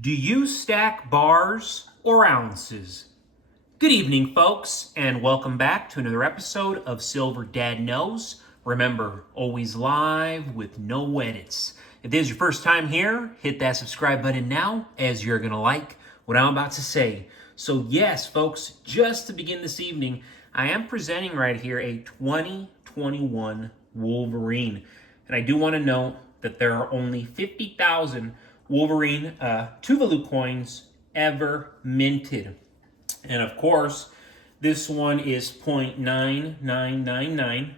Do you stack bars or ounces? Good evening, folks, and welcome back to another episode of Silver Dad Knows. Remember, always live with no edits. If this is your first time here, hit that subscribe button now, as you're going to like what I'm about to say. So yes, folks, just to begin this evening, I am presenting right here a 2021 Wolverine. And I do want to note that there are only 50,000 Wolverine Tuvalu coins ever minted. And of course, this one is 0.9999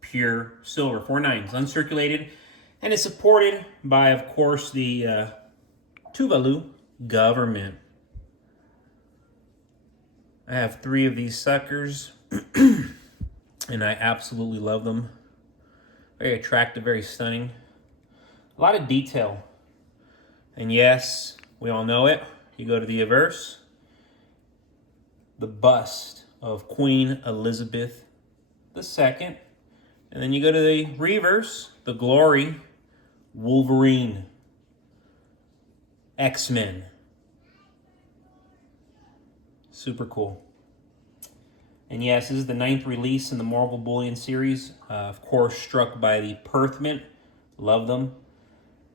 pure silver, 4 nines, uncirculated, and is supported by, of course, the Tuvalu government. I have 3 of these suckers, and I absolutely love them. Very attractive, very stunning. A lot of detail. And yes, we all know it. You go to the averse, the bust of Queen Elizabeth II. And then you go to the reverse, the glory, Wolverine, X-Men. Super cool. And yes, this is the 9th release in the Marvel Bullion series. Of course, struck by the Perth Mint. Love them.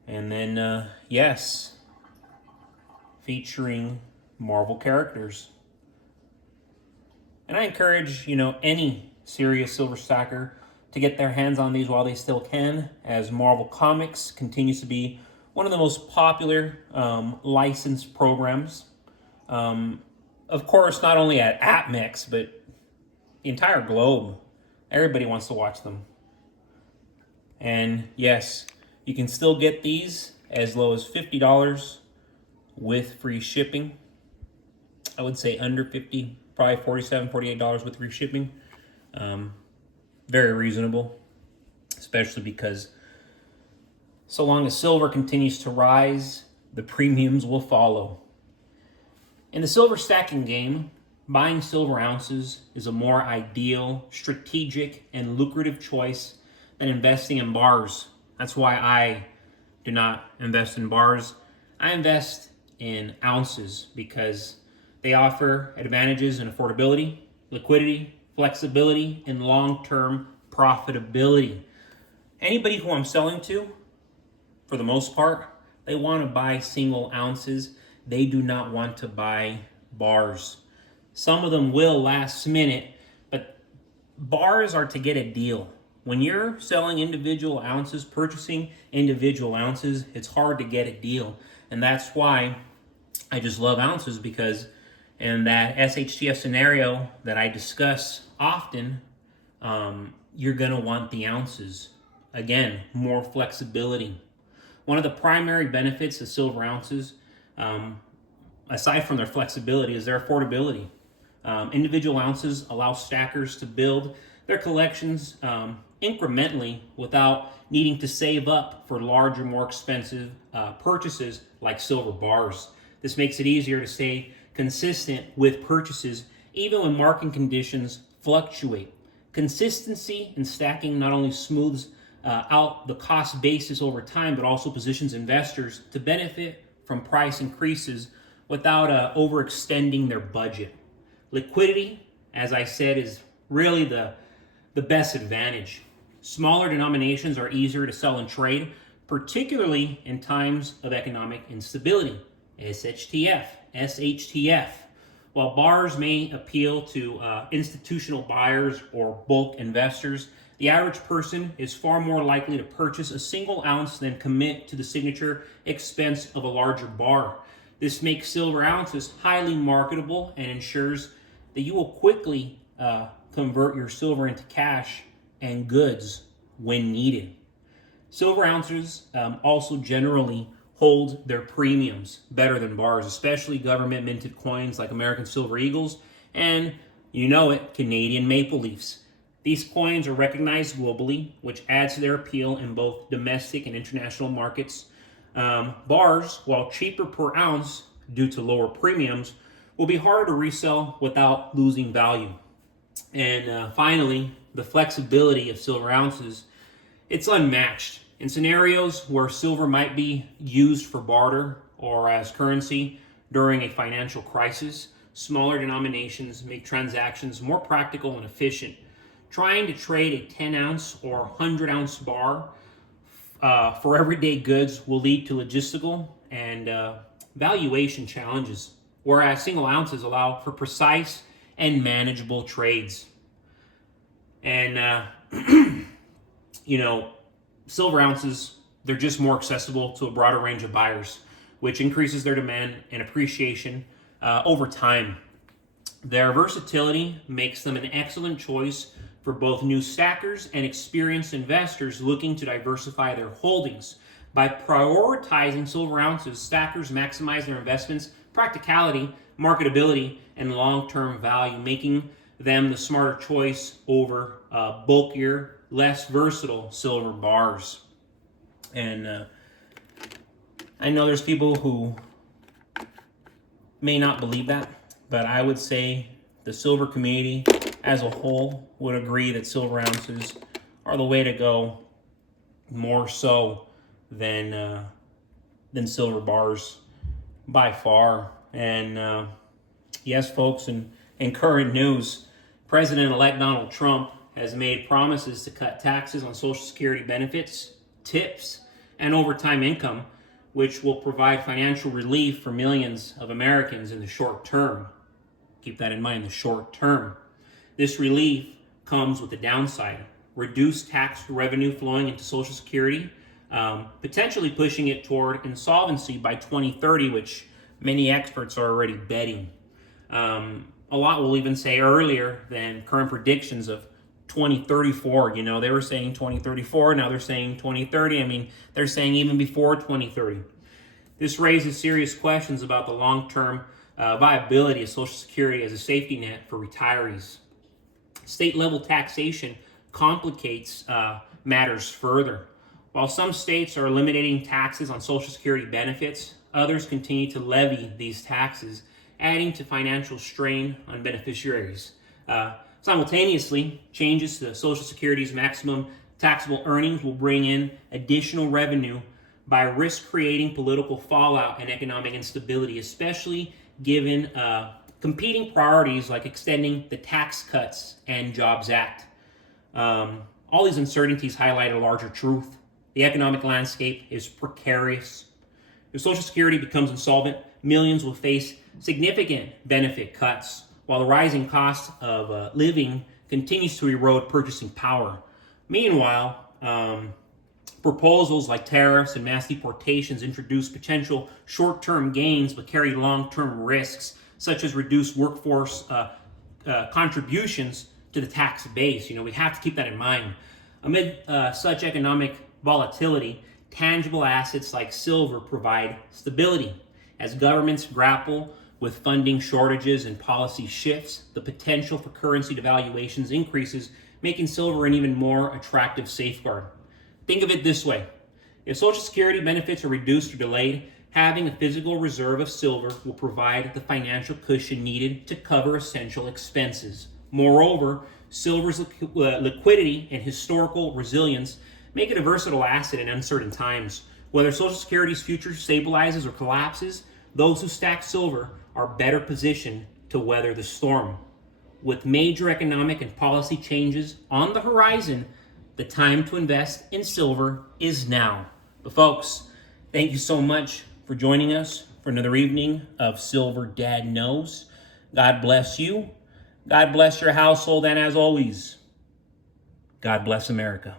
And then, yes, featuring Marvel characters. And I encourage, any serious silver stacker to get their hands on these while they still can, as Marvel Comics continues to be one of the most popular licensed programs. Of course, not only at APMEX, but the entire globe. Everybody wants to watch them. And yes, you can still get these as low as $50 with free shipping. I would say under 50, probably $47, $48 with free shipping. Very reasonable, especially because so long as silver continues to rise, the premiums will follow. In the silver stacking game, buying silver ounces is a more ideal, strategic, and lucrative choice than investing in bars. That's why I do not invest in bars. I invest in ounces because they offer advantages in affordability, liquidity, flexibility, and long-term profitability. Anybody who I'm selling to, for the most part, they want to buy single ounces. They do not want to buy bars. Some of them will last minute, but bars are to get a deal. When you're selling individual ounces, purchasing individual ounces, it's hard to get a deal. And that's why I just love ounces, because in that SHTF scenario that I discuss often, you're going to want the ounces. Again, more flexibility. One of the primary benefits of silver ounces, aside from their flexibility, is their affordability. Individual ounces allow stackers to build their collections incrementally without needing to save up for larger, more expensive purchases like silver bars. This makes it easier to stay consistent with purchases even when market conditions fluctuate. Consistency in stacking not only smooths out the cost basis over time, but also positions investors to benefit from price increases without overextending their budget. Liquidity, as I said, is really the best advantage. Smaller denominations are easier to sell and trade, particularly in times of economic instability. SHTF. While bars may appeal to institutional buyers or bulk investors, the average person is far more likely to purchase a single ounce than commit to the signature expense of a larger bar. This makes silver ounces highly marketable and ensures that you will quickly convert your silver into cash and goods when needed. Silver ounces also generally hold their premiums better than bars, especially government minted coins like American Silver Eagles and, Canadian Maple Leafs. These coins are recognized globally, which adds to their appeal in both domestic and international markets. Bars, while cheaper per ounce due to lower premiums, will be harder to resell without losing value. And finally, the flexibility of silver ounces, it's unmatched. In scenarios where silver might be used for barter or as currency during a financial crisis. Smaller denominations make transactions more practical and efficient. Trying to trade a 10-ounce or 100-ounce bar for everyday goods will lead to logistical and valuation challenges, whereas single ounces allow for precise and manageable trades. And, silver ounces, they're just more accessible to a broader range of buyers, which increases their demand and appreciation over time. Their versatility makes them an excellent choice for both new stackers and experienced investors looking to diversify their holdings. By prioritizing silver ounces, stackers maximize their investments' practicality, marketability, and long-term value, making them the smarter choice over bulkier, less versatile silver bars. And I know there's people who may not believe that, but I would say the silver community as a whole would agree that silver ounces are the way to go, more so than silver bars by far. And yes, folks, in current news, President-elect Donald Trump has made promises to cut taxes on Social Security benefits, tips, and overtime income, which will provide financial relief for millions of Americans in the short term. Keep that in mind, the short term. This relief comes with a downside: reduced tax revenue flowing into Social Security, potentially pushing it toward insolvency by 2030, which many experts are already betting. A lot will even say earlier than current predictions of 2034. They were saying 2034, now they're saying 2030. I mean, they're saying even before 2030. This raises serious questions about the long-term viability of Social Security as a safety net for retirees. State-level taxation complicates matters further. While some states are eliminating taxes on Social Security benefits, others continue to levy these taxes, adding to financial strain on beneficiaries. Simultaneously, changes to Social Security's maximum taxable earnings will bring in additional revenue by creating political fallout and economic instability, especially given competing priorities like extending the Tax Cuts and Jobs Act. All these uncertainties highlight a larger truth. The economic landscape is precarious. If Social Security becomes insolvent, millions will face significant benefit cuts, while the rising cost of living continues to erode purchasing power. Meanwhile, proposals like tariffs and mass deportations introduce potential short-term gains but carry long-term risks, such as reduced workforce contributions to the tax base. We have to keep that in mind. Amid such economic volatility, tangible assets like silver provide stability. As governments grapple with funding shortages and policy shifts, the potential for currency devaluations increases, making silver an even more attractive safeguard. Think of it this way: if Social Security benefits are reduced or delayed, having a physical reserve of silver will provide the financial cushion needed to cover essential expenses. Moreover, silver's liquidity and historical resilience make it a versatile asset in uncertain times. Whether Social Security's future stabilizes or collapses, those who stack silver are better positioned to weather the storm. With major economic and policy changes on the horizon, the time to invest in silver is now. But folks, thank you so much for joining us for another evening of Silver Dad Knows. God bless you. God bless your household. And as always, God bless America.